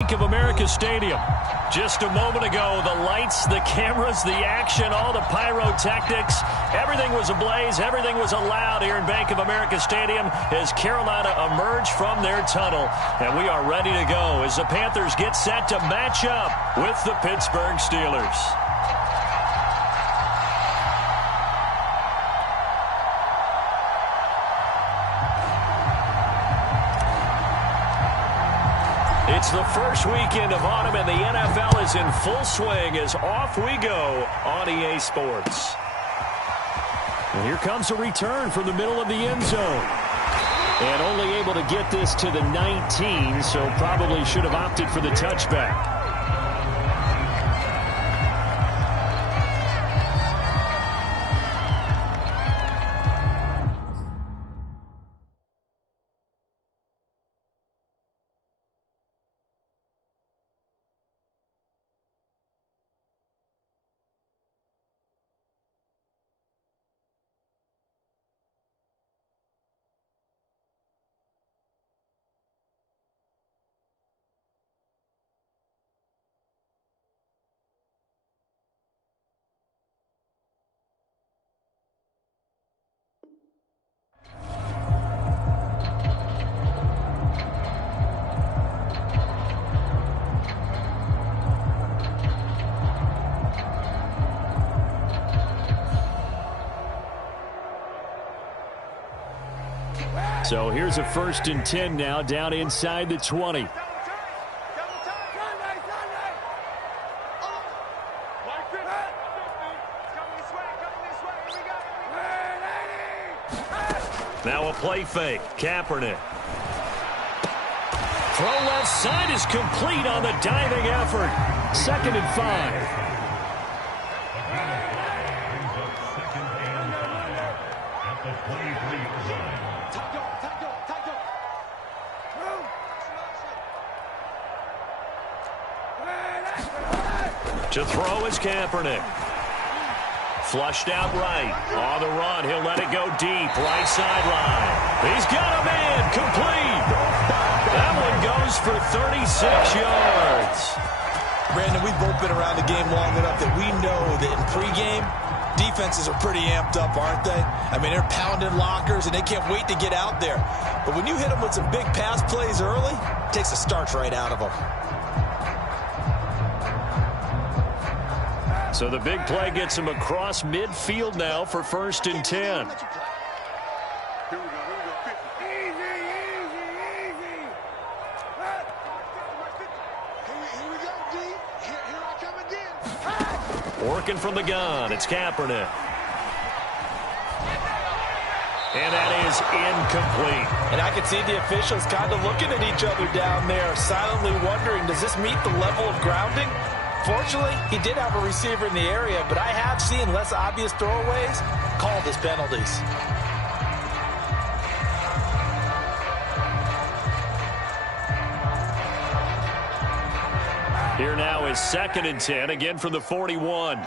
of America Stadium. Just a moment ago, the lights, the cameras, the action, all the pyrotechnics, everything was ablaze, everything was allowed here in Bank of America Stadium as Carolina emerged from their tunnel. And we are ready to go as the Panthers get set to match up with the Pittsburgh Steelers. It's the first weekend of autumn, and the NFL is in full swing as off we go on EA Sports. And here comes a return from the middle of the end zone. And only able to get this to the 19, so probably should have opted for the touchback. So here's a 1st and 10 now, down inside the 20. Now a play fake. Kaepernick. Throw left side is complete on the diving effort. 2nd and 5. To throw is Kaepernick. Flushed out right. On the run, he'll let it go deep. Right sideline. He's got a man. Complete. That one goes for 36 yards. Brandon, we've both been around the game long enough that we know that in pregame, defenses are pretty amped up, aren't they? I mean, they're pounding lockers, and they can't wait to get out there. But when you hit them with some big pass plays early, it takes the starch right out of them. So the big play gets him across midfield now for 1st and 10. Working from the gun, it's Kaepernick. And that is incomplete. And I can see the officials kind of looking at each other down there, silently wondering, does this meet the level of grounding? Fortunately, he did have a receiver in the area, but I have seen less obvious throwaways called as penalties. Here now is 2nd and 10, again from the 41.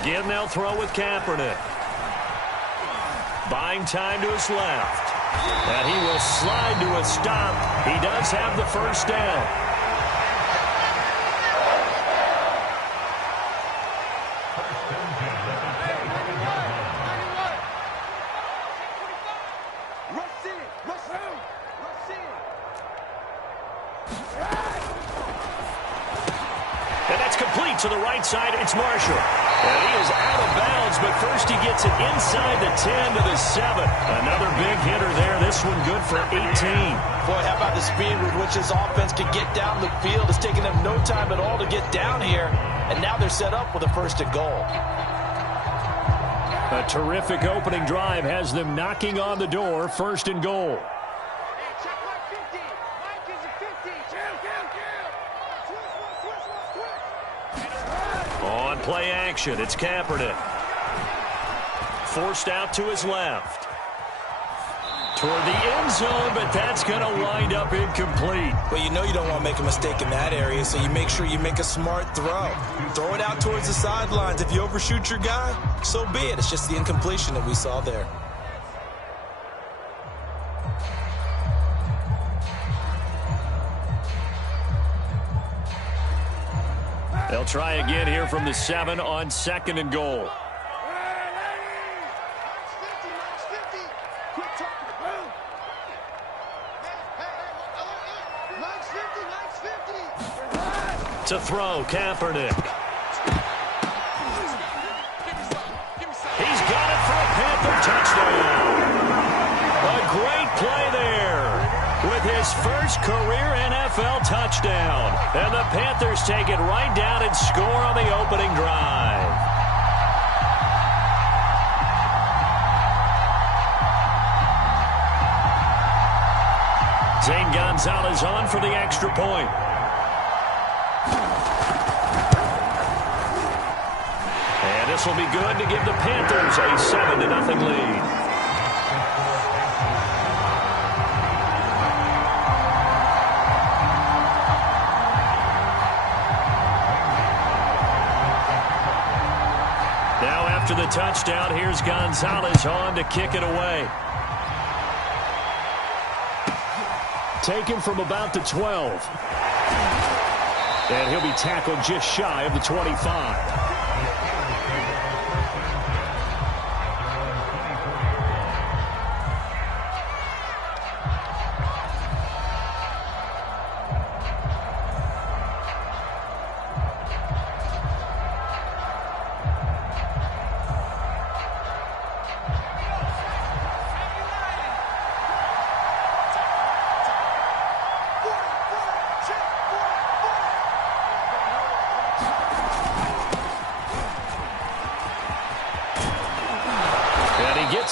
Again, they'll throw with Kaepernick. Buying time to his left. And he will slide to a stop. He does have the 1st down. To the right side, it's Marshall. And he is out of bounds, but first he gets it inside the 10 to the 7. Another big hitter there. This one good for 18. Boy, how about the speed with which this offense can get down the field? It's taking them no time at all to get down here. And now they're set up with a 1st and goal. A terrific opening drive has them knocking on the door. 1st and goal. On play action, it's Kaepernick. Forced out to his left. Toward the end zone, but that's going to wind up incomplete. Well, you know you don't want to make a mistake in that area, so you make sure you make a smart throw. Throw it out towards the sidelines. If you overshoot your guy, so be it. It's just the incompletion that we saw there. They'll try again here from the 7 on 2nd and goal. To throw, Kaepernick. He's got it for a Panther touchdown. A great play there with his first career NFL touchdown. And the Panthers take it right down and score on the opening drive. Zane Gonzalez on for the extra point. And this will be good to give the Panthers a 7-0 lead. Now after the touchdown, here's Gonzalez on to kick it away. Taken from about the 12. And he'll be tackled just shy of the 25.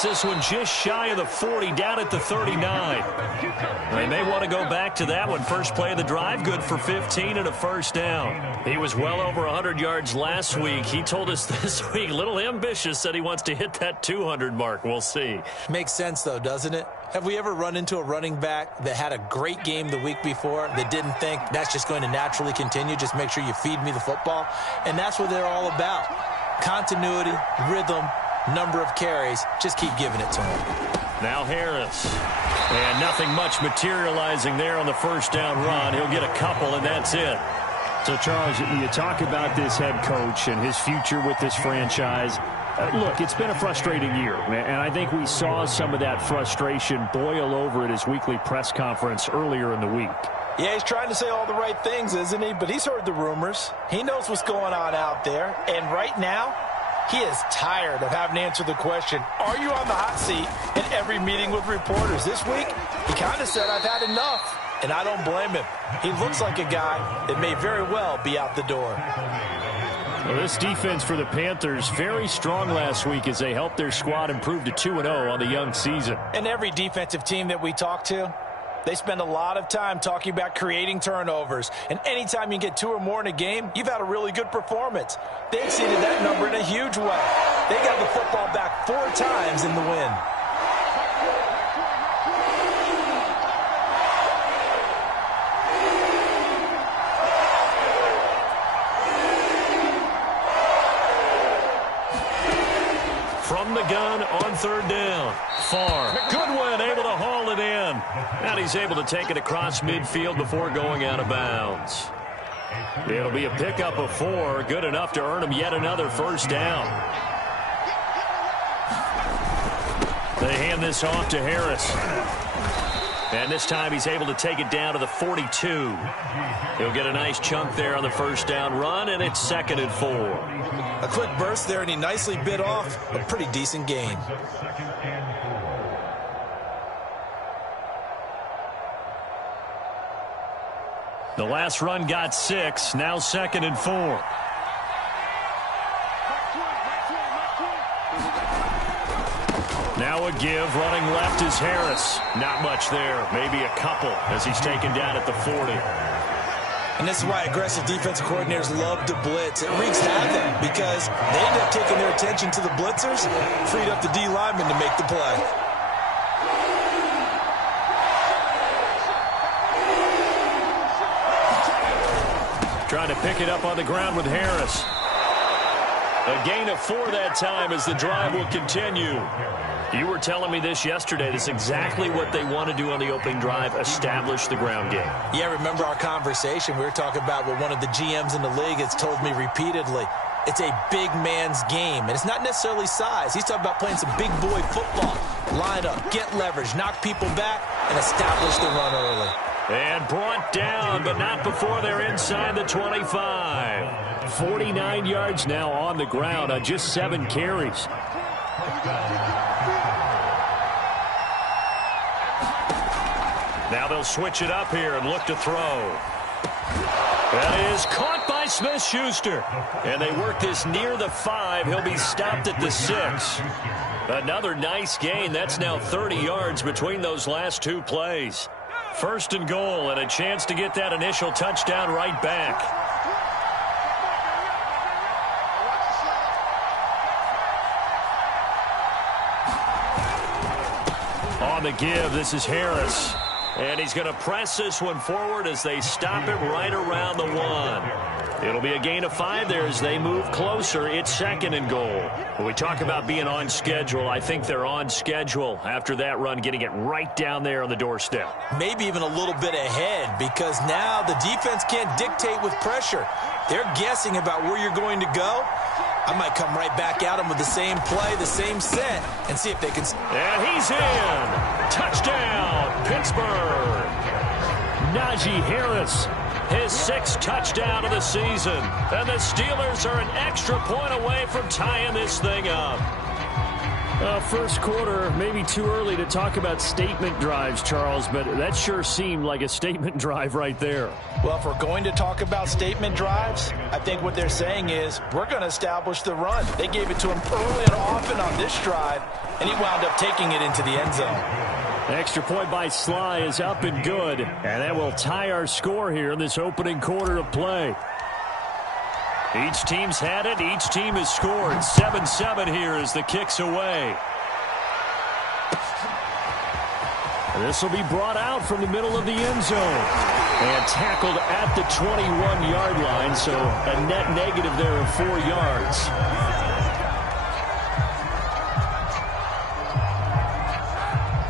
This one just shy of the 40, down at the 39. They may want to go back to that one. First play of the drive, good for 15 and a first down. He was well over 100 yards last week. He told us this week, a little ambitious, said he wants to hit that 200 mark. We'll see. Makes sense, though, doesn't it? Have we ever run into a running back that had a great game the week before that didn't think that's just going to naturally continue? Just make sure you feed me the football. And that's what they're all about. Continuity, rhythm, number of carries. Just keep giving it to him. Now Harris. And nothing much materializing there on the first down run. He'll get a couple, and that's it. So, Charles, you talk about this head coach and his future with this franchise. Look, it's been a frustrating year, and I think we saw some of that frustration boil over at his weekly press conference earlier in the week. Yeah, he's trying to say all the right things, isn't he? But he's heard the rumors. He knows what's going on out there. And right now, he is tired of having to answer the question, are you on the hot seat in every meeting with reporters? This week, he kind of said, I've had enough. And I don't blame him. He looks like a guy that may very well be out the door. Well, this defense for the Panthers, very strong last week as they helped their squad improve to 2-0 on the young season. And every defensive team that we talk to, they spend a lot of time talking about creating turnovers. And anytime you get 2 or more in a game, you've had a really good performance. They exceeded that number in a huge way. They got the football back 4 times in the win. From the gun on third down. Farr. Goodwin able to haul it in. And he's able to take it across midfield before going out of bounds. It'll be a pickup of 4. Good enough to earn him yet another first down. They hand this off to Harris. And this time he's able to take it down to the 42. He'll get a nice chunk there on the first down run, and it's 2nd and 4. A quick burst there, and he nicely bit off a pretty decent gain. The last run got 6, now 2nd and 4. Now a give, running left is Harris. Not much there, maybe a couple as he's taken down at the 40. And this is why aggressive defensive coordinators love to blitz. It wreaks havoc because they end up taking their attention to the blitzers, freed up the D lineman to make the play. Trying to pick it up on the ground with Harris. A gain of 4 that time as the drive will continue. You were telling me this yesterday. This is exactly what they want to do on the opening drive, establish the ground game. Yeah, remember our conversation? We were talking about what one of the GMs in the league has told me repeatedly. It's a big man's game, and it's not necessarily size. He's talking about playing some big boy football. Line up, get leverage, knock people back, and establish the run early. And brought down, but not before they're inside the 25. 49 yards now on the ground on just 7 carries. Now they'll switch it up here and look to throw. That is caught by Smith-Schuster. And they work this near the 5. He'll be stopped at the 6. Another nice gain. That's now 30 yards between those last 2 plays. First and goal, and a chance to get that initial touchdown right back. On the give, this is Harris. And he's going to press this one forward as they stop it right around the 1. It'll be a gain of 5 there as they move closer. It's second and goal. When we talk about being on schedule, I think they're on schedule after that run, getting it right down there on the doorstep. Maybe even a little bit ahead, because now the defense can't dictate with pressure. They're guessing about where you're going to go. I might come right back at them with the same play, the same set, and see if they can. And he's in. Touchdown, Pittsburgh. Najee Harris. His 6th touchdown of the season. And the Steelers are an extra point away from tying this thing up. First quarter, maybe too early to talk about statement drives, Charles, but that sure seemed like a statement drive right there. Well, if we're going to talk about statement drives, I think what they're saying is we're going to establish the run. They gave it to him early and often on this drive, and he wound up taking it into the end zone. The extra point by Sly is up and good, and that will tie our score here in this opening quarter of play. Each team's had it. Each team has scored. 7-7 here as the kick's away. This will be brought out from the middle of the end zone. And tackled at the 21-yard line, so a net negative there of 4 yards.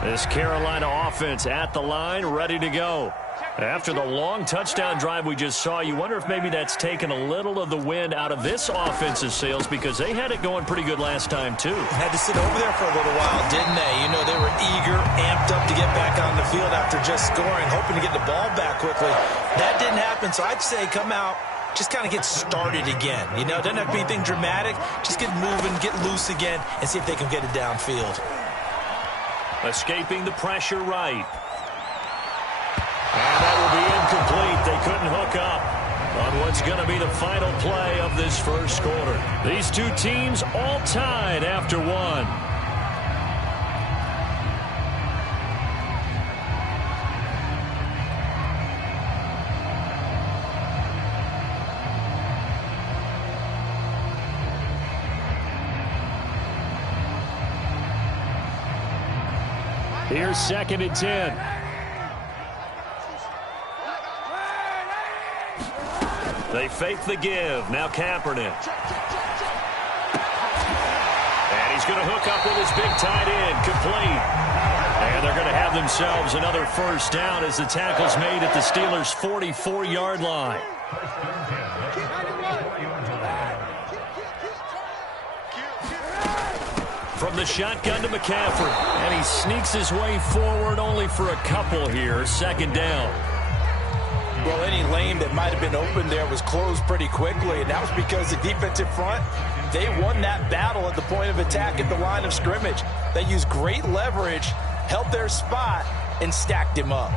This Carolina offense at the line, ready to go. After the long touchdown drive we just saw, you wonder if maybe that's taken a little of the wind out of this offense's sails, because they had it going pretty good last time, too. Had to sit over there for a little while, didn't they? You know, they were eager, amped up to get back on the field after just scoring, hoping to get the ball back quickly. That didn't happen, so I'd say come out, just kind of get started again. You know, it doesn't have to be anything dramatic. Just get moving, get loose again, and see if they can get it downfield. Escaping the pressure right. And that will be incomplete. They couldn't hook up on what's going to be the final play of this first quarter. These two teams all tied after 1. Here's 2nd and 10. They fake the give. Now Kaepernick. And he's going to hook up with his big tight end. Complete. And they're going to have themselves another first down as the tackle's made at the Steelers' 44-yard line. From the shotgun to McCaffrey. And he sneaks his way forward only for a couple here. 2nd down. Well, any lane that might have been open there was closed pretty quickly, and that was because the defensive front, they won that battle at the point of attack at the line of scrimmage. They used great leverage, held their spot, and stacked him up.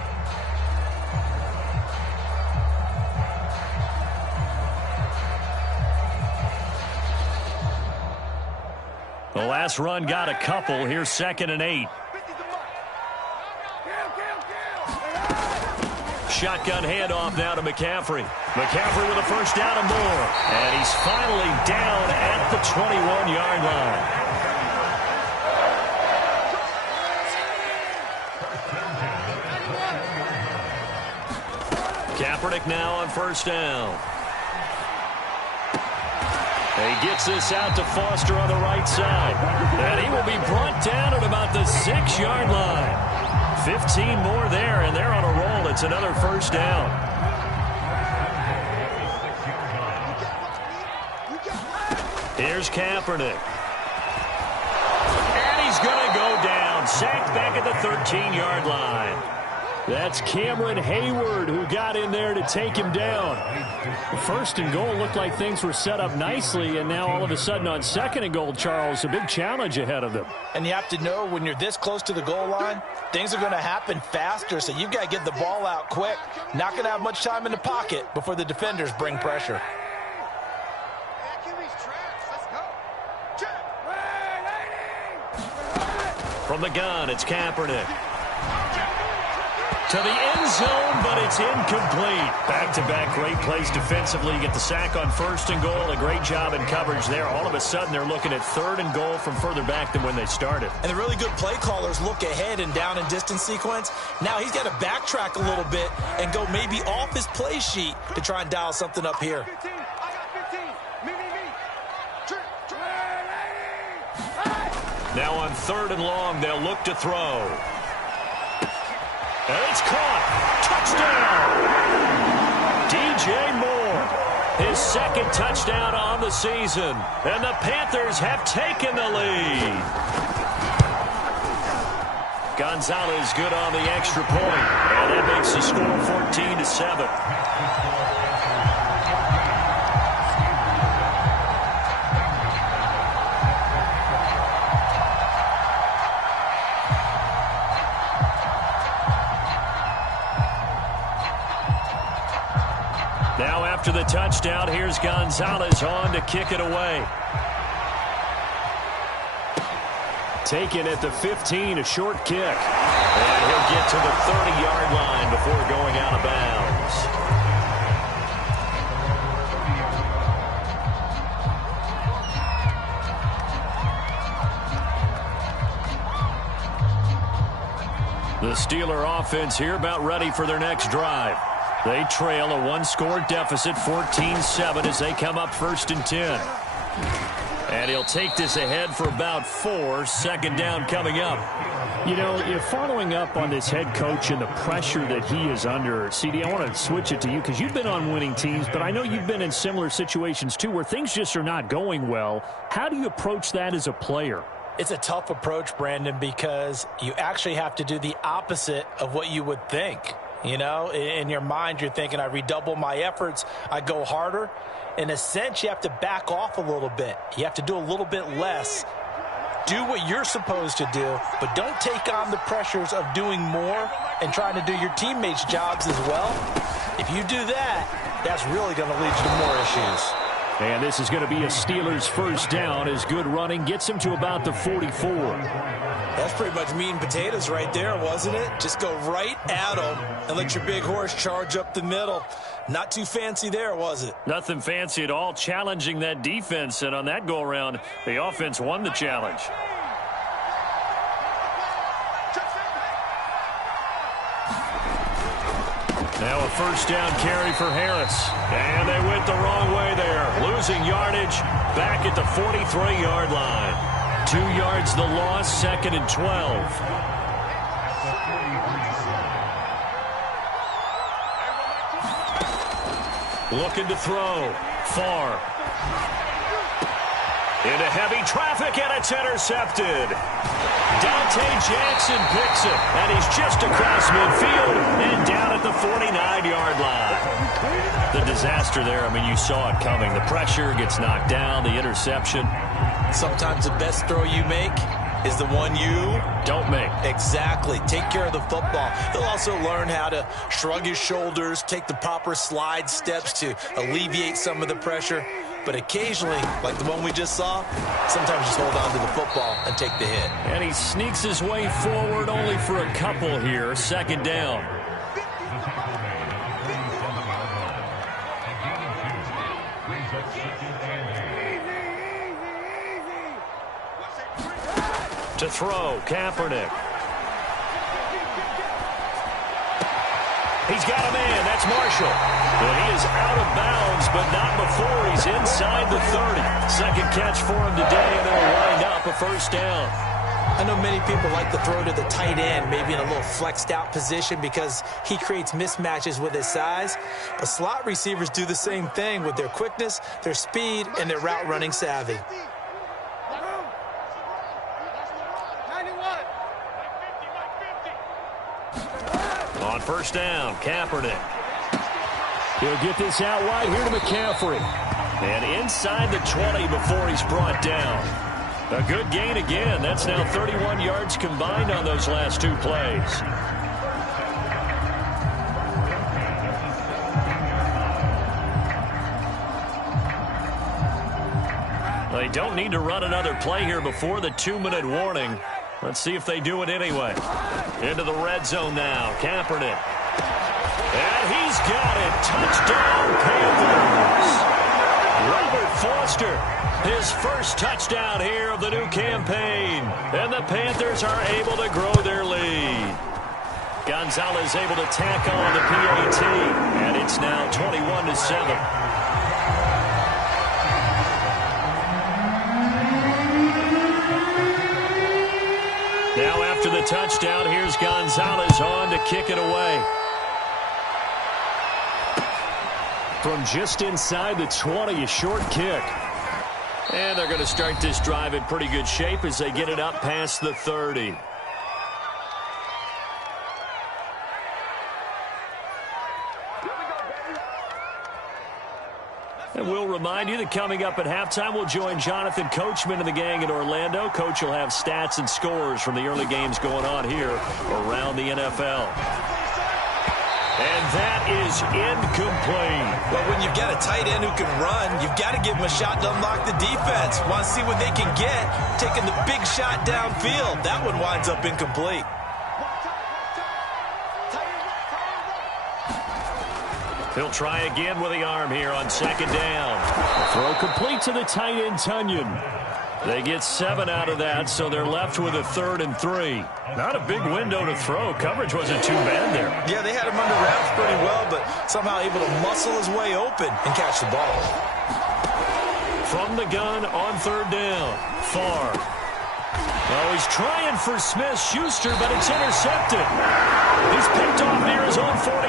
The last run got a couple. Here's 2nd and 8. Shotgun handoff now to McCaffrey. McCaffrey with a first down and more. And he's finally down at the 21-yard line. Kaepernick now on first down. He gets this out to Foster on the right side. And he will be brought down at about the 6-yard line. 15 more there, and they're on a roll. It's another first down. Here's Kaepernick. And he's going to go down. Sacked back at the 13-yard line. That's Cameron Hayward who got in there to take him down. First and goal looked like things were set up nicely, and now all of a sudden on second and goal, Charles, a big challenge ahead of them. And you have to know when you're this close to the goal line, things are going to happen faster, so you've got to get the ball out quick. Not going to have much time in the pocket before the defenders bring pressure. From the gun, it's Kaepernick. To the end zone, but it's incomplete. Back-to-back great plays defensively. You get the sack on first and goal. A great job in coverage there. All of a sudden, they're looking at third and goal from further back than when they started. And the really good play callers look ahead and down and distance sequence. Now he's got to backtrack a little bit and go maybe off his play sheet to try and dial something up here. Now on third and long, they'll look to throw. And it's caught. Touchdown! DJ Moore. His second touchdown on the season. And the Panthers have taken the lead. Gonzalez good on the extra point. And that makes the score 14-7. Now after the touchdown, here's Gonzalez on to kick it away. Taken at the 15, a short kick. And he'll get to the 30-yard line before going out of bounds. The Steeler offense here about ready for their next drive. They trail a one-score deficit, 14-7, as they come up 1st and 10. And he'll take this ahead for about 4. Second down coming up. You know, you're following up on this head coach and the pressure that he is under. CD, I want to switch it to you because you've been on winning teams, but I know you've been in similar situations too where things just are not going well. How do you approach that as a player? It's a tough approach, Brandon, because you actually have to do the opposite of what you would think. You know, in your mind, you're thinking, I redouble my efforts, I go harder. In a sense, you have to back off a little bit. You have to do a little bit less. Do what you're supposed to do, but don't take on the pressures of doing more and trying to do your teammates' jobs as well. If you do that, that's really going to lead you to more issues. And this is going to be a Steelers first down as good running gets him to about the 44. That's pretty much meat and potatoes right there, wasn't it? Just go right at them and let your big horse charge up the middle. Not too fancy there, was it? Nothing fancy at all, challenging that defense. And on that go-around, the offense won the challenge. Now a first down carry for Harris. And they went the wrong way there. Losing yardage back at the 43-yard line. 2 yards the loss, 2nd and 12. Looking to throw. Far. Into heavy traffic, and it's intercepted. Dante Jackson picks it, and he's just across midfield and down at the 49-yard line. The disaster there, I mean, you saw it coming. The pressure gets knocked down, the interception. Sometimes the best throw you make is the one you don't make. Exactly. Take care of the football. He'll also learn how to shrug his shoulders, take the proper slide steps to alleviate some of the pressure. But occasionally, like the one we just saw, sometimes just hold on to the football and take the hit. And he sneaks his way forward only for a couple here. 2nd down. To throw, Kaepernick. He's He's got a man. That's Marshall. And he is out of bounds, but not before he's inside the 30. Second catch for him today, and it'll wind up a first down. I know many people like to throw to the tight end, maybe in a little flexed out position because he creates mismatches with his size. But slot receivers do the same thing with their quickness, their speed, and their route running savvy. On first down, Kaepernick. He'll get this out wide here to McCaffrey. And inside the 20 before he's brought down. A good gain again. That's now 31 yards combined on those last two plays. They don't need to run another play here before the 2-minute warning. Let's see if they do it anyway. Into the red zone now. Kaepernick. And he's got it. Touchdown, Panthers. Robert Foster, his first touchdown here of the new campaign. And the Panthers are able to grow their lead. Gonzalez able to tack on the PAT. And it's now 21-7. Now after the touchdown, here's Gonzalez on to kick it away. From just inside the 20, a short kick. And they're going to start this drive in pretty good shape as they get it up past the 30. And we'll remind you that coming up at halftime, we'll join Jonathan Coachman and the gang in Orlando. Coach will have stats and scores from the early games going on here around the NFL. And that is incomplete. Well, when you've got a tight end who can run, you've got to give him a shot to unlock the defense. Want to see what they can get, taking the big shot downfield. That one winds up incomplete. He'll try again with the arm here on second down. Throw complete to the tight end, Tunyon. They get 7 out of that, so they're left with a 3rd and 3. Not a big window to throw. Coverage wasn't too bad there. Yeah, they had him under wraps pretty well, but somehow able to muscle his way open and catch the ball. From the gun on 3rd down. Farr. Oh, he's trying for Smith-Schuster, but it's intercepted. He's picked off near his own 48,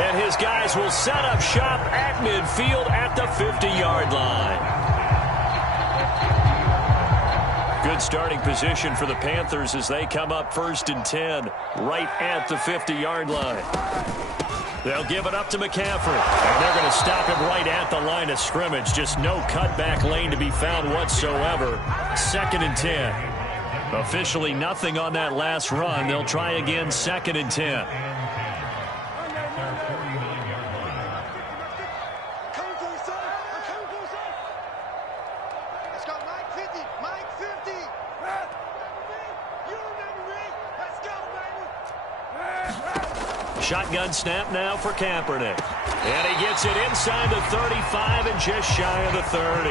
and his guys will set up shop at midfield at the 50-yard line. Good starting position for the Panthers as they come up 1st and 10 right at the 50-yard line. They'll give it up to McCaffrey, and they're going to stop him right at the line of scrimmage. Just no cutback lane to be found whatsoever. 2nd and 10. Officially nothing on that last run. They'll try again 2nd and 10. Shotgun snap now for Kaepernick. And he gets it inside the 35 and just shy of the 30.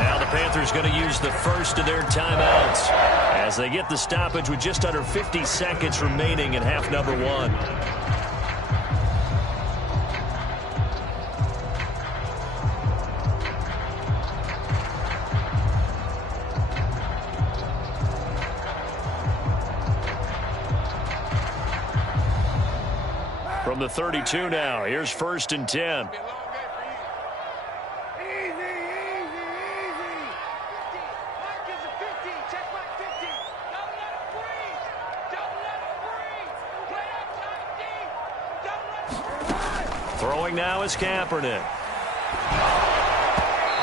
Now the Panthers going to use the first of their timeouts as they get the stoppage with just under 50 seconds remaining in half number 1. From the 32 now, here's 1st and 10. Throwing now is Kaepernick.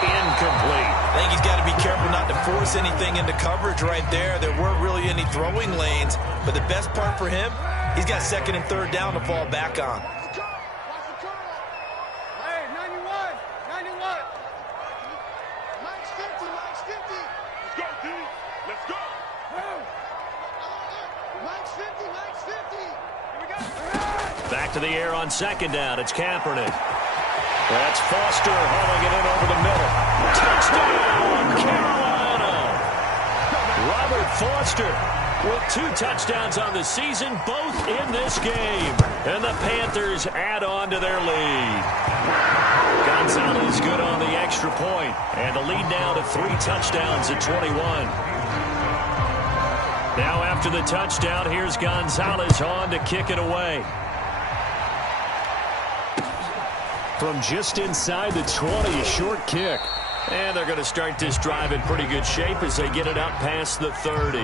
Incomplete. I think he's got to be careful not to force anything into coverage right there. There weren't really any throwing lanes, but the best part for him, he's got 2nd and 3rd down to fall back on. Hey, 91. Mike's 50. Let's go, D. Let's go. Mike's 50. Here we go. Back to the air on 2nd down. It's Kaepernick. That's Foster hauling it in over the middle. Touchdown, Carolina. Robert Foster with 2 touchdowns on the season, both in this game. And the Panthers add on to their lead. Gonzalez good on the extra point, and the lead now to 3 touchdowns at 21. Now after the touchdown, here's Gonzalez on to kick it away. From just inside the 20, a short kick. And they're going to start this drive in pretty good shape as they get it up past the 30.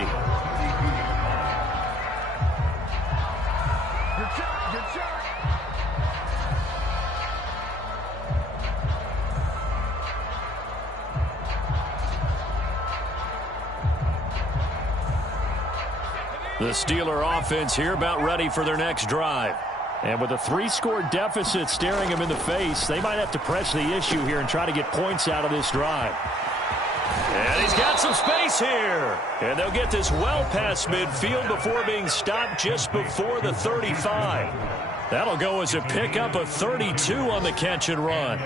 The Steeler offense here about ready for their next drive. And with a 3-score deficit staring them in the face, they might have to press the issue here and try to get points out of this drive. And he's got some space here. And they'll get this well past midfield before being stopped just before the 35. That'll go as a pickup of 32 on the catch and run.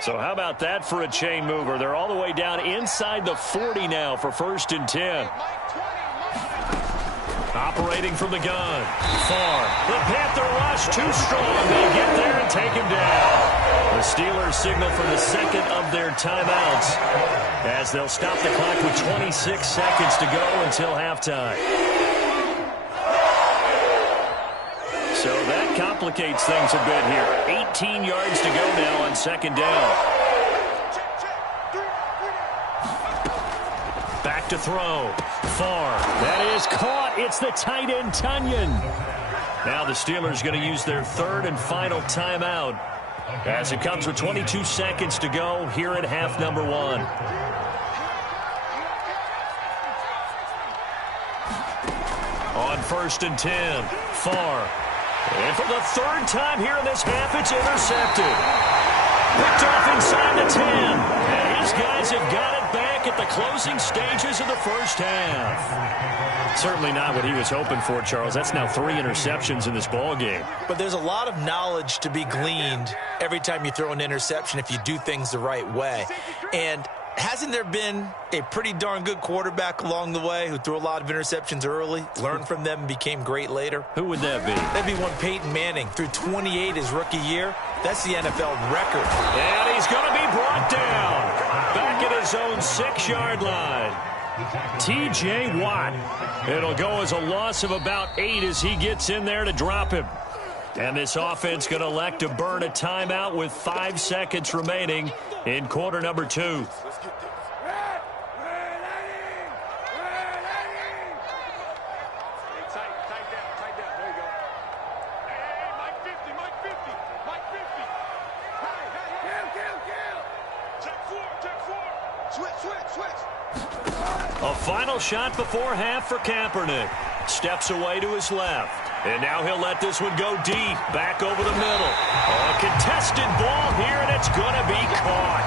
So how about that for a chain mover? They're all the way down inside the 40 now for 1st and 10. Operating from the gun. Far. The Panther rush too strong. They get there and take him down. The Steelers signal for the second of their timeouts as they'll stop the clock with 26 seconds to go until halftime. So that complicates things a bit here. 18 yards to go now on 2nd down. Back to throw. Far. That is caught. It's the tight end, Tunyon. Now the Steelers going to use their 3rd and final timeout as it comes with 22 seconds to go here at half number 1. On 1st and 10. Far. And for the 3rd time here in this half, it's intercepted. Picked off inside the 10. And his guys have got it back at the closing stages of the first half. Certainly not what he was hoping for, Charles. That's now 3 interceptions in this ball game. But there's a lot of knowledge to be gleaned every time you throw an interception if you do things the right way. And hasn't there been a pretty darn good quarterback along the way who threw a lot of interceptions early, learned from them, and became great later? Who would that be? That'd be one Peyton Manning. Threw 28 his rookie year. That's the NFL record. And he's going to be brought down. Back at his own 6-yard line. T.J. Watt. It'll go as a loss of about 8 as he gets in there to drop him. And this offense going to elect to burn a timeout with 5 seconds remaining in quarter number 2. A final shot before half for Kaepernick. Steps away to his left. And now he'll let this one go deep. Back over the middle. A contested ball here, and it's going to be caught.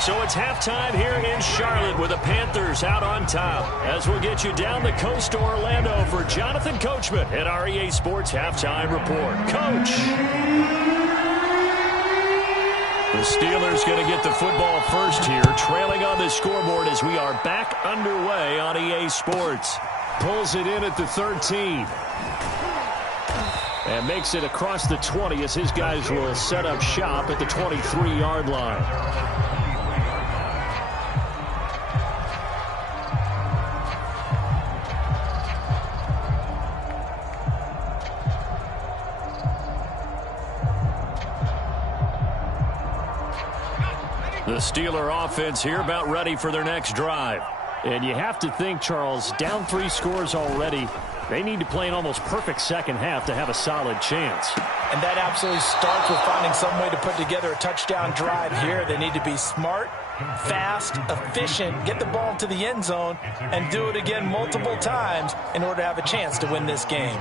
So it's halftime here in Charlotte with the Panthers out on top. As we'll get you down the coast to Orlando for Jonathan Coachman at our EA Sports Halftime Report. Coach. The Steelers going to get the football first here, trailing on the scoreboard as we are back underway on EA Sports. Pulls it in at the 13. And makes it across the 20 as his guys will set up shop at the 23-yard line. The Steeler offense here about ready for their next drive. And you have to think, Charles, down 3 scores already. They need to play an almost perfect second half to have a solid chance. And that absolutely starts with finding some way to put together a touchdown drive here. They need to be smart, fast, efficient, get the ball to the end zone, and do it again multiple times in order to have a chance to win this game.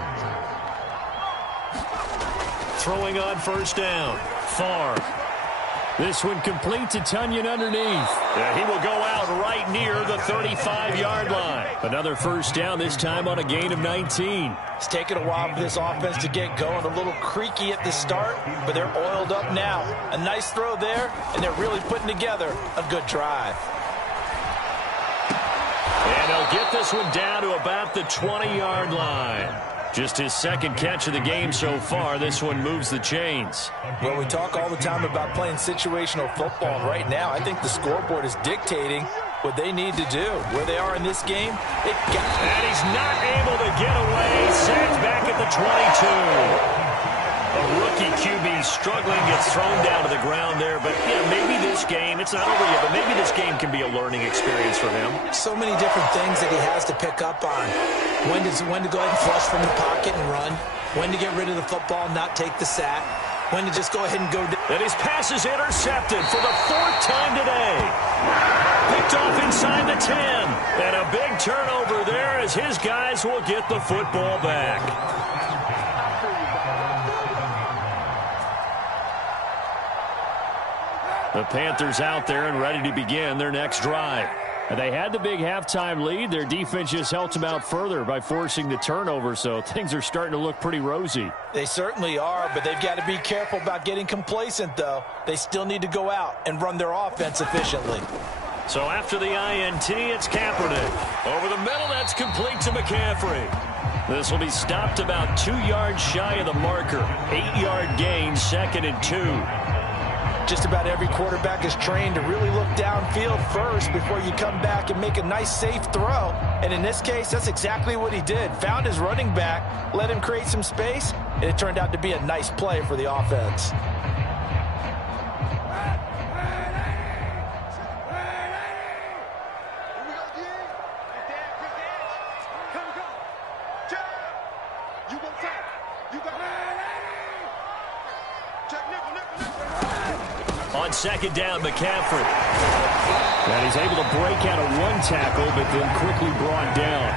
Throwing on first down. Far. This one complete to Tonyan underneath. He will go out right near the 35-yard line. Another first down, this time on a gain of 19. It's taken a while for this offense to get going. A little creaky at the start, but they're oiled up now. A nice throw there, and they're really putting together a good drive. And he'll get this one down to about the 20-yard line. Just his second catch of the game so far. This one moves the chains. Well, we talk all the time about playing situational football. And right now, I think the scoreboard is dictating what they need to do. Where they are in this game, and he's not able to get away. Sacked back at the 22. A rookie QB struggling, gets thrown down to the ground there. But yeah, maybe this game, it's not over yet, but maybe this game can be a learning experience for him. So many different things that he has to pick up on. When to go ahead and flush from the pocket and run. When to get rid of the football and not take the sack. When to just go ahead and go down. And his pass is intercepted for the 4th time today. Picked off inside the 10. And a big turnover there as his guys will get the football back. The Panthers out there and ready to begin their next drive. And they had the big halftime lead. Their defense just helped them out further by forcing the turnover, so things are starting to look pretty rosy. They certainly are, but they've got to be careful about getting complacent, though. They still need to go out and run their offense efficiently. So after the INT, it's Kaepernick. Over the middle, that's complete to McCaffrey. This will be stopped about 2 yards shy of the marker. 8-yard gain, 2nd and 2. Just about every quarterback is trained to really look downfield first before you come back and make a nice, safe throw. And in this case, that's exactly what he did. Found his running back, let him create some space, and it turned out to be a nice play for the offense. On 2nd down, McCaffrey. And he's able to break out of one tackle, but then quickly brought down.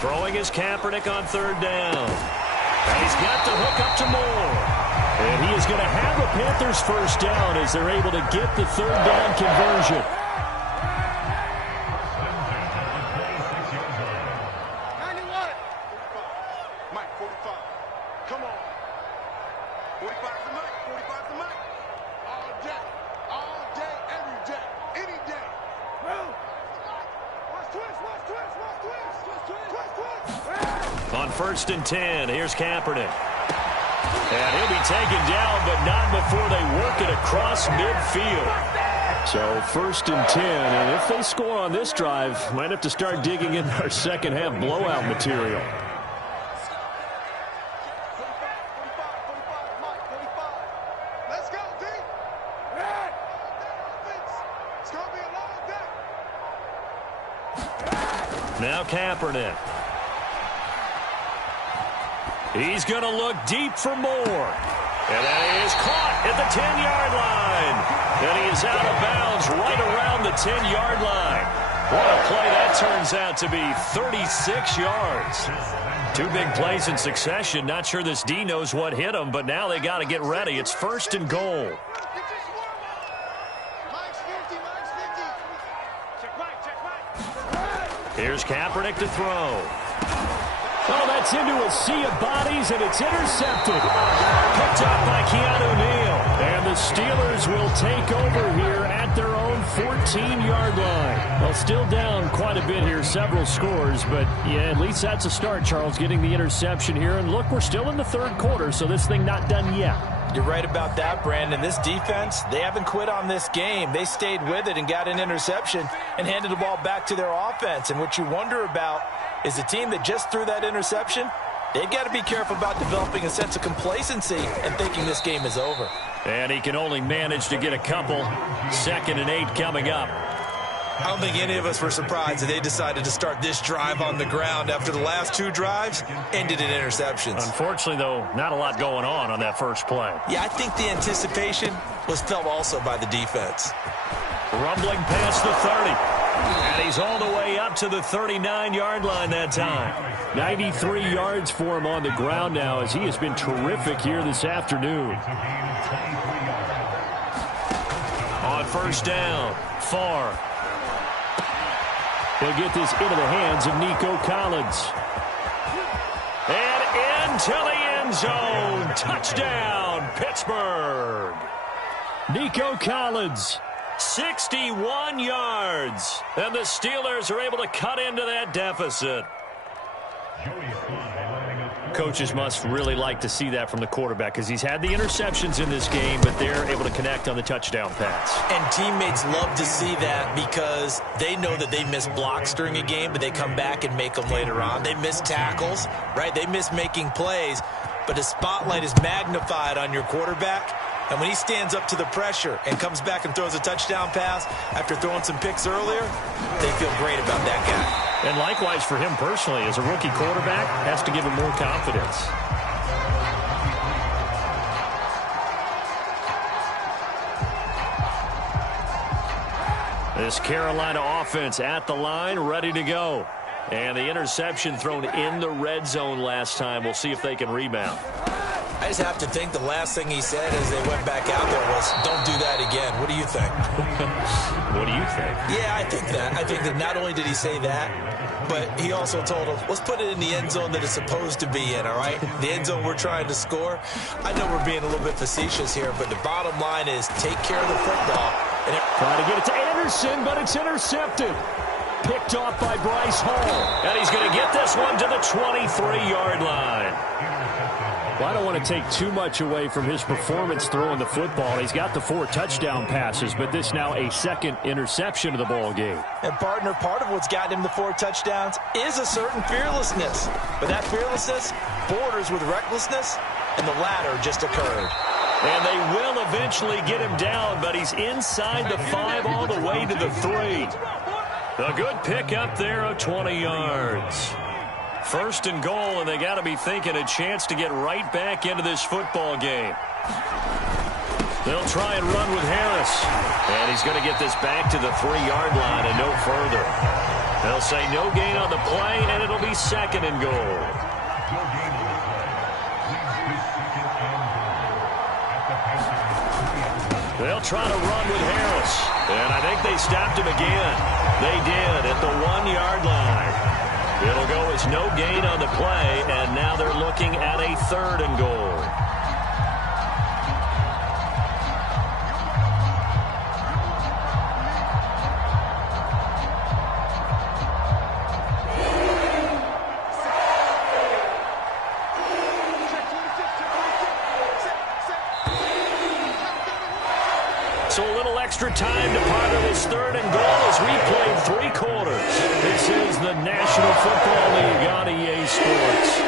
Throwing is Kaepernick on 3rd down. And he's got the hook up to Moore. And he is going to have a Panthers first down as they're able to get the 3rd down conversion. On 1st and 10, here's Kaepernick. And he'll be taken down, but not before they work it across midfield. So 1st and 10, and if they score on this drive, might have to start digging in our second half blowout material. Let's go, D. It's going to be a long day. Now Kaepernick. He's going to look deep for Moore. And that is caught at the 10-yard line. And he is out of bounds right around the 10-yard line. What a play that turns out to be, 36 yards. 2 big plays in succession. Not sure this D knows what hit him, but now they got to get ready. It's 1st and goal. Here's Kaepernick to throw. Oh, that's into a sea of bodies, and it's intercepted. Picked up by Keanu Neal. And the Steelers will take over here at their own 14-yard line. Well, still down quite a bit here, several scores, but yeah, at least that's a start, Charles, getting the interception here. And look, we're still in the 3rd quarter, so this thing not done yet. You're right about that, Brandon. This defense, they haven't quit on this game. They stayed with it and got an interception and handed the ball back to their offense. And what you wonder about is the team that just threw that interception, they've got to be careful about developing a sense of complacency and thinking this game is over. And he can only manage to get a couple. 2nd and 8 coming up. I don't think any of us were surprised that they decided to start this drive on the ground after the last 2 drives ended in interceptions. Unfortunately, though, not a lot going on that first play. Yeah, I think the anticipation was felt also by the defense. Rumbling past the 30. And he's all the way up to the 39-yard line that time. 93 yards for him on the ground now as he has been terrific here this afternoon. On first down, Farr. They'll get this into the hands of Nico Collins. And into the end zone. Touchdown, Pittsburgh. Nico Collins. 61 yards. And the Steelers are able to cut into that deficit. Coaches must really like to see that from the quarterback because he's had the interceptions in this game, but they're able to connect on the touchdown pass. And teammates love to see that because they know that they miss blocks during a game, but they come back and make them later on. They miss tackles, right? They miss making plays, but the spotlight is magnified on your quarterback. And when he stands up to the pressure and comes back and throws a touchdown pass after throwing some picks earlier, they feel great about that guy. And likewise for him personally, as a rookie quarterback, has to give him more confidence. This Carolina offense at the line, ready to go. And the interception thrown in the red zone last time. We'll see if they can rebound. I just have to think the last thing he said as they went back out there was, don't do that again. What do you think? What do you think? Yeah, I think that. I think that not only did he say that, but he also told him, let's put it in the end zone that it's supposed to be in, all right? The end zone we're trying to score. I know we're being a little bit facetious here, but the bottom line is take care of the football. And try to get it to Anderson, but it's intercepted. Picked off by Bryce Hall. And he's going to get this one to the 23-yard line. Well, I don't want to take too much away from his performance throwing the football. He's got the 4 touchdown passes, but this now a second interception of the ball game. And, partner, part of what's gotten him the 4 touchdowns is a certain fearlessness. But that fearlessness borders with recklessness, and the latter just occurred. And they will eventually get him down, but he's inside the 5 all the way to the 3. A good pick up there of 20 yards. First and goal, and they got to be thinking a chance to get right back into this football game. They'll try and run with Harris. And he's going to get this back to the 3-yard line and no further. They'll say no gain on the play, and it'll be second and goal. They'll try to run with Harris. And I think they stopped him again. They did at the 1-yard line. It'll go as no gain on the play, and now they're looking at a 3rd and goal. So a little extra time to ponder this 3rd and goal as we played 3 quarters. This is the National Football League on EA Sports.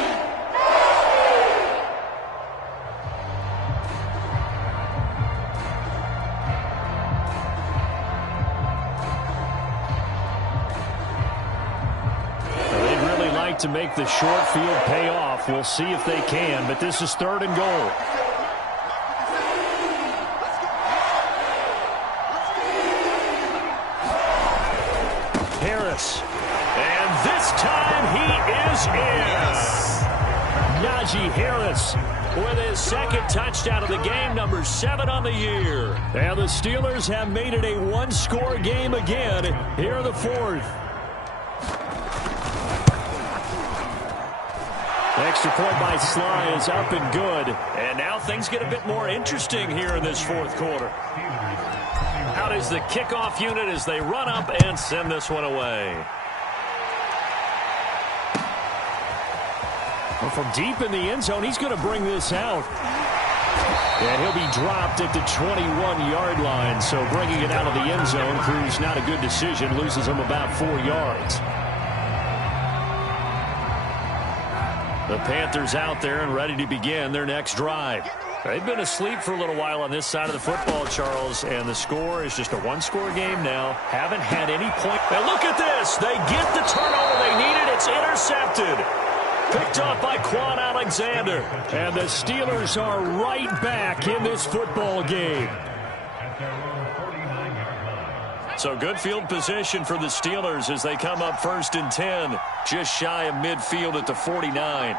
They'd really like to make the short field pay off. We'll see if they can, but this is 3rd and goal. And this time he is in. Najee Harris with his 2nd touchdown of the game, number 7 on the year. And the Steelers have made it a 1-score game again here in the 4th. Extra point by Sly is up and good. And now things get a bit more interesting here in this 4th quarter. Out is the kickoff unit as they run up and send this one away. Well, from deep in the end zone, he's going to bring this out. And he'll be dropped at the 21-yard line. So bringing it out of the end zone proves not a good decision. Loses him about 4 yards. The Panthers out there and ready to begin their next drive. They've been asleep for a little while on this side of the football, Charles, and the score is just a 1-score game now. Haven't had any point. And look at this. They get the turnover they needed. It's intercepted. Picked off by Quan Alexander. And the Steelers are right back in this football game. So good field position for the Steelers as they come up 1st and 10, just shy of midfield at the 49.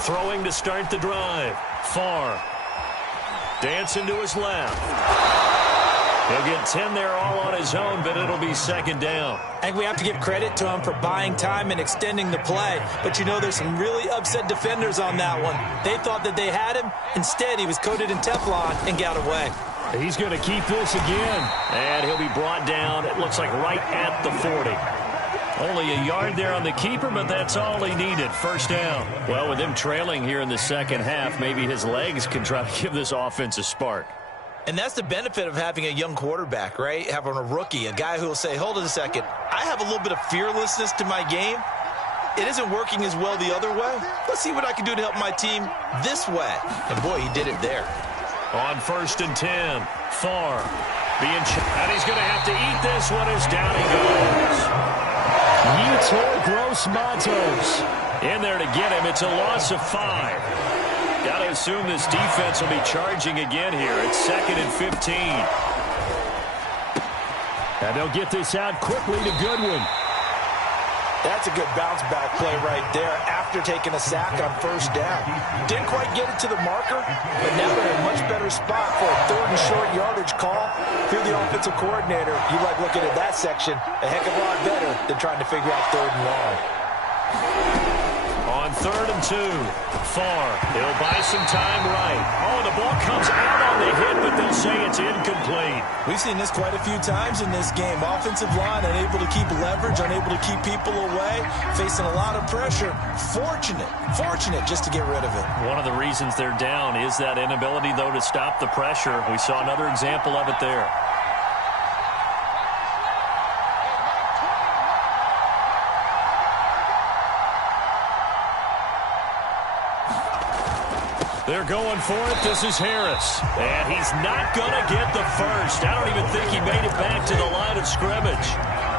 Throwing to start the drive. Farr. Dancing to his left. He'll get 10 there all on his own, but it'll be 2nd down. I think we have to give credit to him for buying time and extending the play. But, you know, there's some really upset defenders on that one. They thought that they had him. Instead, he was coated in Teflon and got away. He's going to keep this again. And he'll be brought down, it looks like right at the 40. Only a yard there on the keeper, but that's all he needed. 1st down. Well, with him trailing here in the second half, maybe his legs can try to give this offense a spark. And that's the benefit of having a young quarterback, right? Having a rookie, a guy who will say, hold it a second, I have a little bit of fearlessness to my game. It isn't working as well the other way. Let's see what I can do to help my team this way. And, boy, he did it there. On 1st and 10, Farr being and he's going to have to eat this one as down he goes. Yetur Gross-Matos in there to get him. It's a loss of 5. Got to assume this defense will be charging again here. It's 2nd and 15. And they'll get this out quickly to Goodwin. That's a good bounce-back play right there after taking a sack on 1st down. Didn't quite get it to the marker, but now they're in a much better spot for a 3rd and short yardage call. If you're the offensive coordinator, you like looking at that section a heck of a lot better than trying to figure out 3rd and long. On 3rd and 2, Farr. He'll buy some time right. Oh, the ball comes out on the hit, but they'll say it's incomplete. We've seen this quite a few times in this game. Offensive line unable to keep leverage, unable to keep people away, facing a lot of pressure. Fortunate just to get rid of it. One of the reasons they're down is that inability, though, to stop the pressure. We saw another example of it there. They're going for it. This is Harris. And he's not going to get the first. I don't even think he made it back to the line of scrimmage.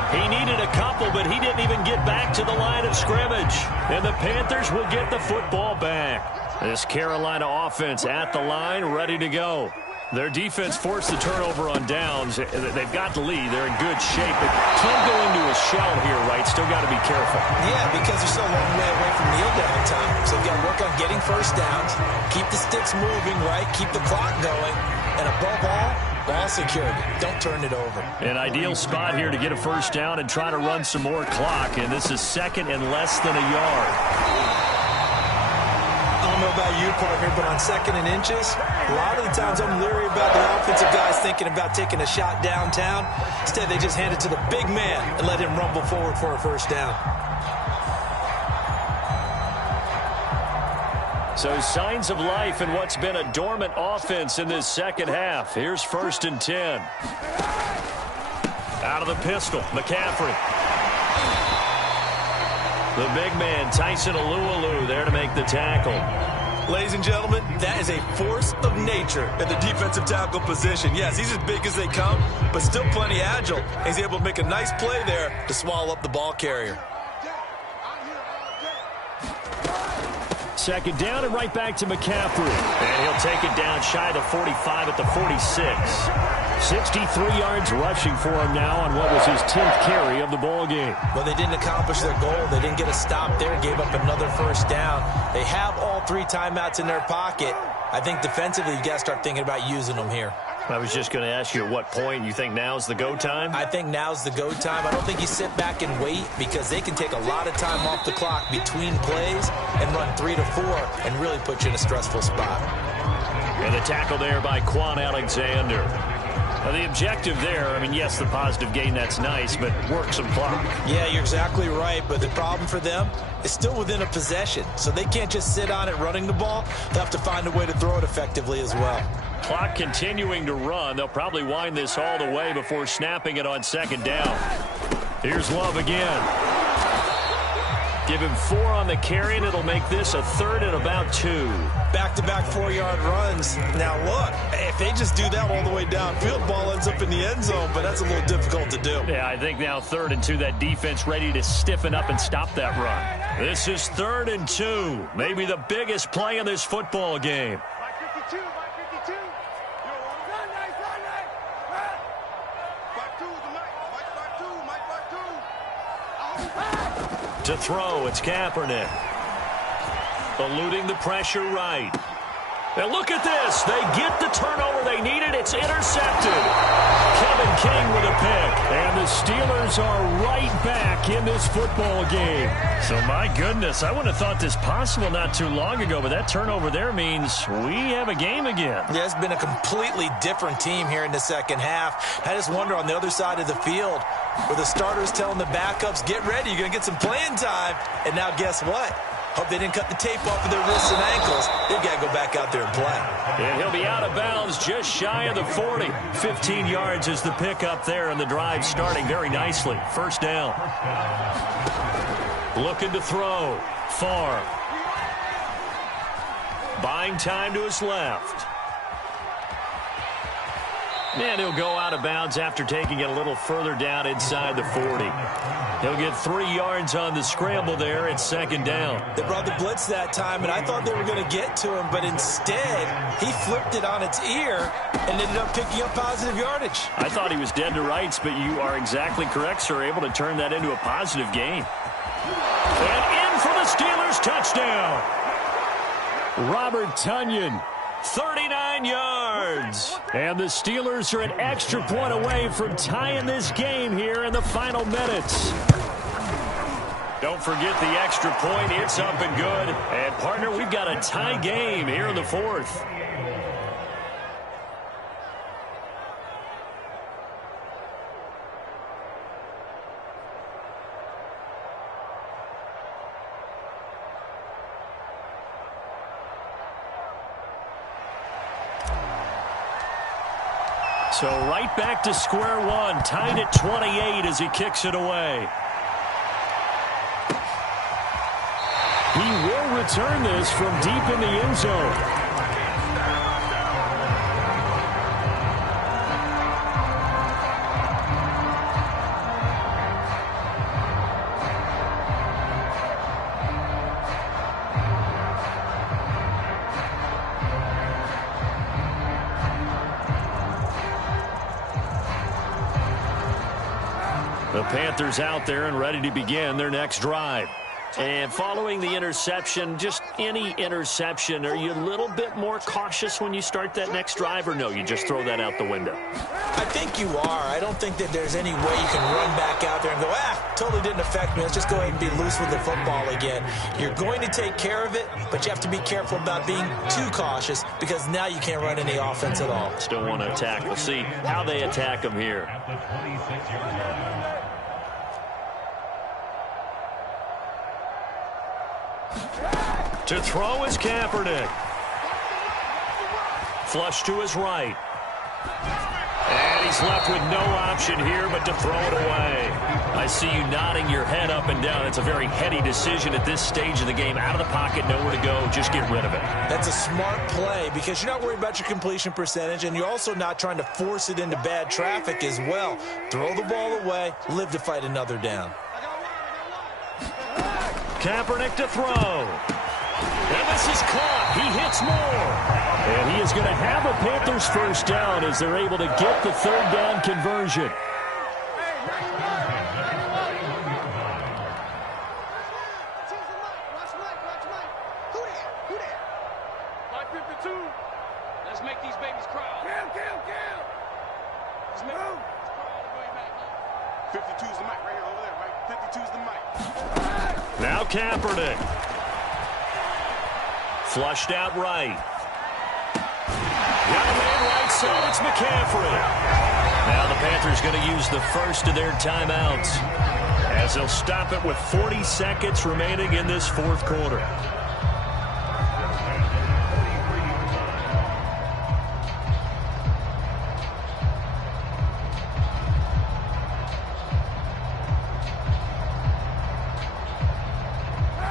He needed a couple, but he didn't even get back to the line of scrimmage. And the Panthers will get the football back. This Carolina offense at the line, ready to go. Their defense forced the turnover on downs. They've got the lead. They're in good shape. But can't go into a shell here, right? Still got to be careful. Yeah, because they're so long way away from kneel down time. So they've got to work on getting 1st downs, keep the sticks moving, right? Keep the clock going. And above all, ball security. Don't turn it over. An ideal spot here to get a 1st down and try to run some more clock. And this is 2nd and less than a yard. I don't know about you, partner, but on 2nd and inches, a lot of the times I'm leery about the offensive guys thinking about taking a shot downtown. Instead, they just hand it to the big man and let him rumble forward for a 1st down. So signs of life in what's been a dormant offense in this second half. Here's 1st and 10. Out of the pistol, McCaffrey. The big man, Tyson Alualu, there to make the tackle. Ladies and gentlemen, that is a force of nature in the defensive tackle position. Yes, he's as big as they come, but still plenty agile. He's able to make a nice play there to swallow up the ball carrier. 2nd down and right back to McCaffrey. And he'll take it down shy of the 45 at the 46. 63 yards rushing for him now on what was his 10th carry of the ball game. Well, they didn't accomplish their goal. They didn't get a stop there, gave up another 1st down. They have all 3 timeouts in their pocket. I think defensively, you got to start thinking about using them here. I was just going to ask you at what point you think now's the go time? I think now's the go time. I don't think you sit back and wait because they can take a lot of time off the clock between plays and run 3 to 4 and really put you in a stressful spot. And the tackle there by Quan Alexander. Now the objective there, I mean, yes, the positive gain, that's nice, but work some clock. Yeah, you're exactly right, but the problem for them is still within a possession, so they can't just sit on it running the ball. They'll have to find a way to throw it effectively as well. Clock continuing to run. They'll probably wind this all the way before snapping it on 2nd down. Here's Love again. Give him 4 on the carry, and it'll make this a 3rd and about 2. Back-to-back 4-yard runs. Now, look, if they just do that all the way downfield, ball ends up in the end zone, but that's a little difficult to do. Yeah, I think now 3rd and 2, that defense ready to stiffen up and stop that run. This is 3rd and 2, maybe the biggest play in this football game. To throw, it's Kaepernick. Eluding the pressure right. And look at this. They get the turnover they needed. It's intercepted. Kevin King with a pick. And the Steelers are right back in this football game. So, my goodness, I wouldn't have thought this possible not too long ago, but that turnover there means we have a game again. Yeah, it's been a completely different team here in the second half. I just wonder on the other side of the field where the starters telling the backups, get ready, you're going to get some playing time. And now guess what? Hope they didn't cut the tape off of their wrists and ankles. They've got to go back out there and play. And he'll be out of bounds just shy of the 40. 15 yards is the pickup there, and the drive starting very nicely. First down. Looking to throw. Far. Buying time to his left. And he'll go out of bounds after taking it a little further down inside the 40. He'll get 3 yards on the scramble there. It's second down. They brought the blitz that time, and I thought they were going to get to him, but instead he flipped it on its ear and ended up picking up positive yardage. I thought he was dead to rights, but you are exactly correct, sir. Able to turn that into a positive gain. And in for the Steelers touchdown. Robert Tonyan. 39 yards. And the Steelers are an extra point away from tying this game here in the final minutes. Don't forget the extra point. It's up and good. And, partner, we've got a tie game here in the fourth. So right back to square one, tied at 28 as he kicks it away. He will return this from deep in the end zone. The Panthers out there and ready to begin their next drive. And following the interception, just any interception, are you a little bit more cautious when you start that next drive, or no, you just throw that out the window? I think you are. I don't think that there's any way you can run back out there and go, totally didn't affect me. Let's just go ahead and be loose with the football again. You're going to take care of it, but you have to be careful about being too cautious because now you can't run any offense at all. Still want to attack. We'll see how they attack them here. To throw is Kaepernick. Flush to his right. And he's left with no option here but to throw it away. I see you nodding your head up and down. It's a very heady decision at this stage of the game. Out of the pocket, nowhere to go. Just get rid of it. That's a smart play because you're not worried about your completion percentage, and you're also not trying to force it into bad traffic as well. Throw the ball away, live to fight another down. Kaepernick to throw. And this is caught. He hits more. And he is going to have a Panthers first down as they're able to get the third down conversion. Like 52. Let's make these babies cry. Kill. Let's make them cry all the way back home. 52's the mic right here over there, right? 52's the mic. Now Kaepernick. Flushed out right. Got a man right side. It's McCaffrey. Now the Panthers going to use the first of their timeouts as they'll stop it with 40 seconds remaining in this fourth quarter.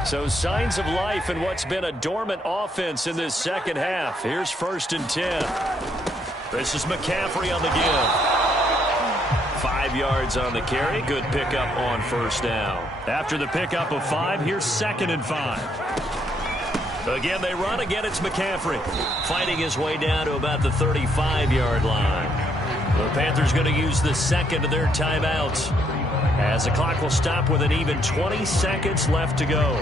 So signs of life in what's been a dormant offense in this second half. Here's 1st and 10. This is McCaffrey on the give. 5 yards on the carry. Good pickup on first down. After the pickup of 5, here's 2nd and 5. Again, they run. Again, it's McCaffrey. Fighting his way down to about the 35-yard line. The Panthers going to use the second of their timeouts. as the clock will stop with an even 20 seconds left to go.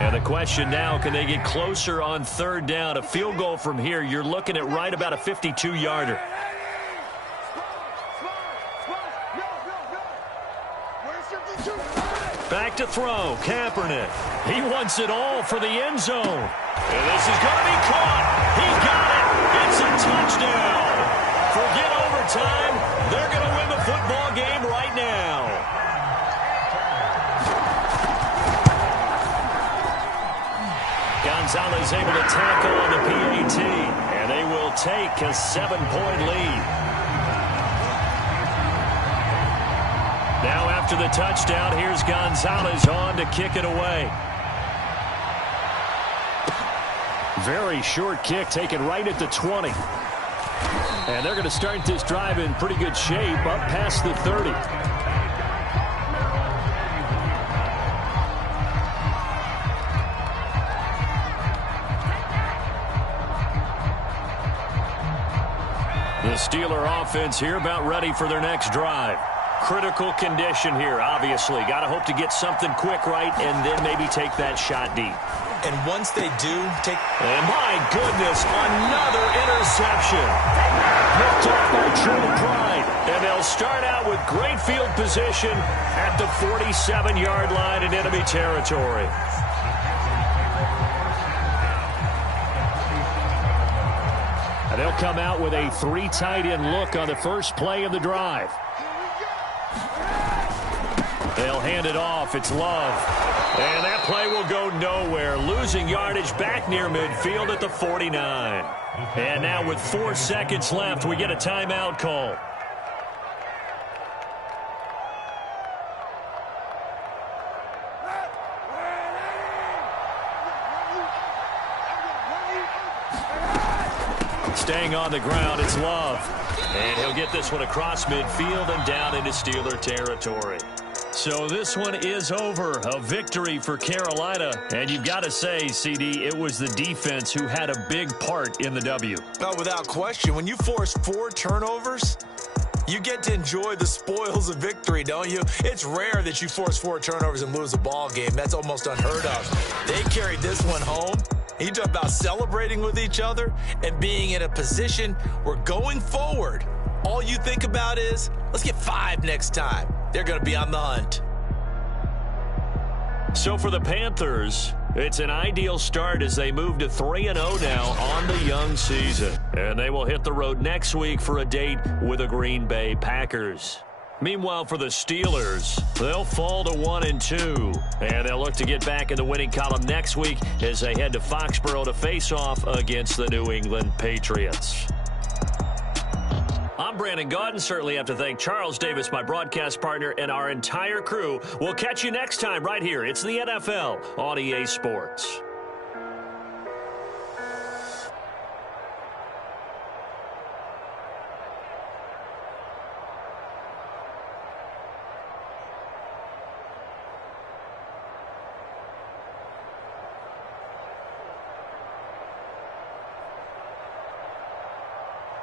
And the question now, can they get closer on third down? A field goal from here, you're looking at right about a 52-yarder. Back to throw, Kaepernick. He wants it all for the end zone. And this is going to be caught. He got it. It's a touchdown. Forget overtime. They're going to win the football game right now. Gonzalez able to tackle on the PAT, and they will take a 7-point lead. Now after the touchdown, here's Gonzalez on to kick it away. Very short kick taken right at the 20. And they're going to start this drive in pretty good shape up past the 30. The Steeler offense here about ready for their next drive. Critical condition here, obviously. Got to hope to get something quick right and then maybe take that shot deep. And once they do take... And my goodness, another interception. Picked off by True Pride. And they'll start out with great field position at the 47-yard line in enemy territory. And they'll come out with a 3 tight end look on the first play of the drive. They'll hand it off. It's Love. And that play will go nowhere. Losing yardage back near midfield at the 49. And now with 4 seconds left, we get a timeout call. Staying on the ground, it's Love. And he'll get this one across midfield and down into Steeler territory. So this one is over. A victory for Carolina. And you've got to say, CD, it was the defense who had a big part in the W. No, without question. When you force 4 turnovers, you get to enjoy the spoils of victory, don't you? It's rare that you force 4 turnovers and lose a ball game. That's almost unheard of. They carried this one home. You talk about celebrating with each other and being in a position where going forward, all you think about is, let's get 5 next time. They're going to be on the hunt. So for the Panthers, it's an ideal start as they move to 3-0 now on the young season. And they will hit the road next week for a date with the Green Bay Packers. Meanwhile, for the Steelers, they'll fall to 1-2. And they'll look to get back in the winning column next week as they head to Foxborough to face off against the New England Patriots. I'm Brandon Gaudin. Certainly have to thank Charles Davis, my broadcast partner, and our entire crew. We'll catch you next time right here. It's the NFL on EA Sports.